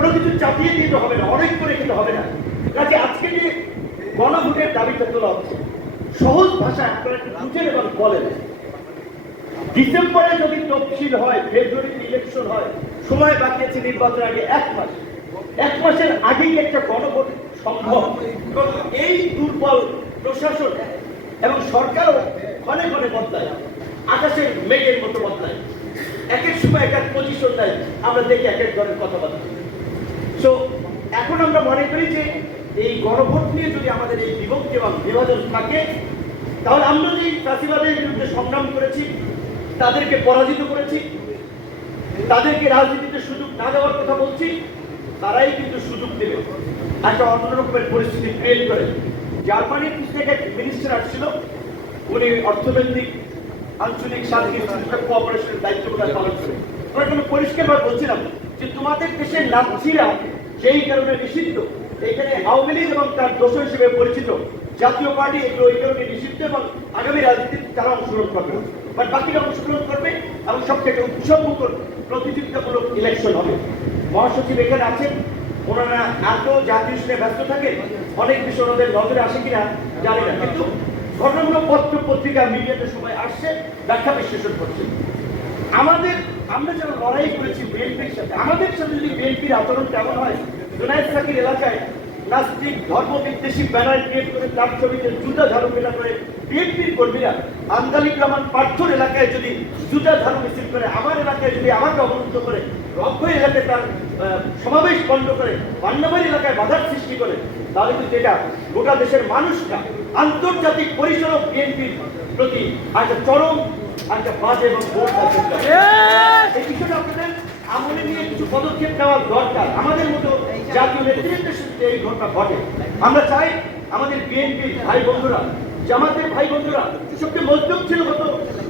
কোনো কিছু চাপিয়ে দিতে হবে না, অনেক করে দিতে হবে না। কাজে আজকে যে গণভোটের দাবিটা তোলা হচ্ছে, সহজ ভাষা আপনারা বুঝেন এবং বলেন। ডিসেম্বরে যদি তফসিল হয়, ফেব্রুয়ারিতে ইলেকশন হয়, সময় বাকি আছে নির্বাচন আগে এক মাস। এক মাসের আগেই একটা গণভোট সম্ভব। এই দুর্বল প্রশাসন এবং সরকারও ঘনে ঘনে বদলায়। আকাশের মেঘের মতো বদলায়। এক এক সময় এক এক পজিশন নেয় আমরা দেখি এক এক ধরনের কথাবার্তা। এখন আমরা মনে করি যে এই গণভোট নিয়ে যদি আমাদের এই বিভক্তি এবং বিভাজন থাকে, তাহলে আমরা যে চাষিবাদের বিরুদ্ধে সংগ্রাম করেছি, তাদেরকে পরাজিত করেছি, তাদেরকে রাজনীতিতে সুযোগ না দেওয়ার কথা বলছি, তারাই কিন্তু সুযোগ দেবে। একটা অন্য রকমের পরিস্থিতি ক্রিয়েট করে। জার্মানির থেকে এক মিনিস্টার আসছিল, উনি অর্থনৈতিক, আঞ্চলিক শান্তি কোঅপারেশনের দায়িত্বটা পালন করে আমরা কিন্তু পরিষ্কারভাবে বলছিলাম যে তোমাদের দেশের নাচিরা যেই কারণে নিষিদ্ধ, এখানে আওয়ামী লীগ এবং তার দোষ হিসেবে পরিচিত জাতীয় পার্টি এগুলো এই কারণে নিষিদ্ধ এবং আগামী রাজনীতিতে তারা অংশগ্রহণ করবে বাট বাকিরা অংশগ্রহণ করবে এবং সব থেকে উৎসবমুখর প্রতিযোগিতামূলক ইলেকশন হবে। মহাসচিব এখানে আছেন। ওনারা এত জাতীয় হিসেবে ব্যস্ত থাকে অনেক বিষয় ওনাদের নজরে আসে কিনা জানি না। কিন্তু ঘটনাগুলো পত্র পত্রিকা মিডিয়াতে সবাই আসছে, ব্যাখ্যা বিশ্লেষণ করছে। আমাদের আমরা যারা লড়াই করেছি বিএনপির সাথে, আমাদের সাথে যদি বিএনপির আচরণ কেমন হয়, জোনায়দ সাকির এলাকায় নাস্তিক ধর্ম বিদ্বেষী ব্যানার ক্রিয়েট করে তার ছবিতে জুতা ঝাড়ু মেলা করে বিএনপির কর্মীরা আন্দালিক রহমান পার্থর এলাকায় যদি জুতা ঝাড়ু মিছিল করে, আমার এলাকায় যদি আমাকে অবরুদ্ধ করে, রক্ষ এলাকায় তার সমাবেশ বন্ধ করে পান্নাবাড়ি এলাকায় বাধার সৃষ্টি করে, তাহলে কিন্তু এটা গোটা দেশের মানুষরা আন্তর্জাতিক পরিসরক বিএনপির প্রতি একটা চরম, একটা বাজে এবং ভোট এই বিষয়টা আপনাদের আমলে নিয়ে কিছু পদক্ষেপ নেওয়ার দরকার আমাদের মতো জাতীয় নেতৃত্বের এই ঘটনা ঘটে। আমরা চাই আমাদের বিএনপি ভাই বন্ধুরা, জামাতের ভাই বন্ধুরা সবচেয়ে মজবুত ছিল গত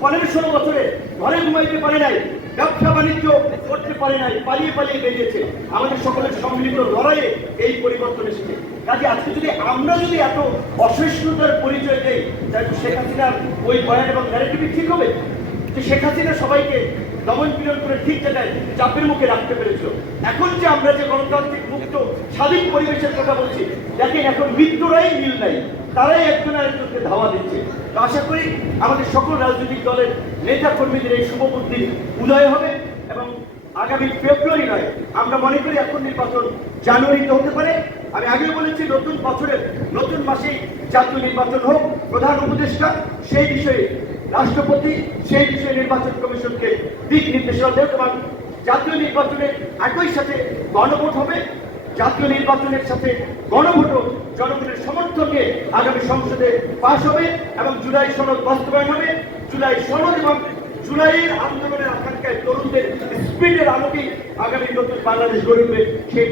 পনেরো ষোলো বছরে, ঘরে ঘুমাইতে পারে নাই, ব্যবসা বাণিজ্য করতে পারে নাই, পালিয়ে পালিয়ে বেরিয়েছে। আমাদের সকলের সম্মিলিত লড়াইয়ে এই পরিবর্তন এসেছে। কাজে আজকে যদি আমরা যদি এত অসহিষ্ণুতার পরিচয় দেই, তাহলে শেখ হাসিনার ওই বয়ান এবং ন্যারেটিভই ঠিক হবে? যে শেখ হাসিনা সবাইকে দমন পীড়ন করে ঠিক জায়গায় চাপের মুখে রাখতে পেরেছিল এখন যে আমরা যে গণতান্ত্রিক মুক্ত, স্বাধীন পরিবেশের কথা বলছি, দেখেন এখন মৃত্যুরাই মিল নাই, তারাই একজন আরেকজনকে ধাওয়া দিচ্ছে। তো আশা করি আমাদের সকল রাজনৈতিক দলের নেতা কর্মীদের এই শুভ বুদ্ধি উদয় হবে এবং আগামী ফেব্রুয়ারি নয়, আমরা মনে করি এখন নির্বাচন জানুয়ারিতে হতে পারে। আমি আগেও বলেছি, নতুন বছরের নতুন মাসেই জাতীয় নির্বাচন হোক, প্রধান উপদেষ্টা সেই বিষয়ে রাষ্ট্রপতি সেই বিষয়ে নির্বাচন কমিশনকে দিক নির্দেশনা দেন এবং জাতীয় নির্বাচনে একই সাথে গণভোট হবে। জাতীয় নির্বাচনের সাথে গণভোটও জনগণের সমর্থনে আগামী সংসদে পাশ হবে এবং জুলাই সনদ বাস্তবায়ন হবে। জুলাই সনদ এবং জুলাইয়ের আন্দোলনের আকাঙ্ক্ষায় তরুণদের স্পিডের আলোকেই আগামী নতুন বাংলাদেশ গড়ে সেই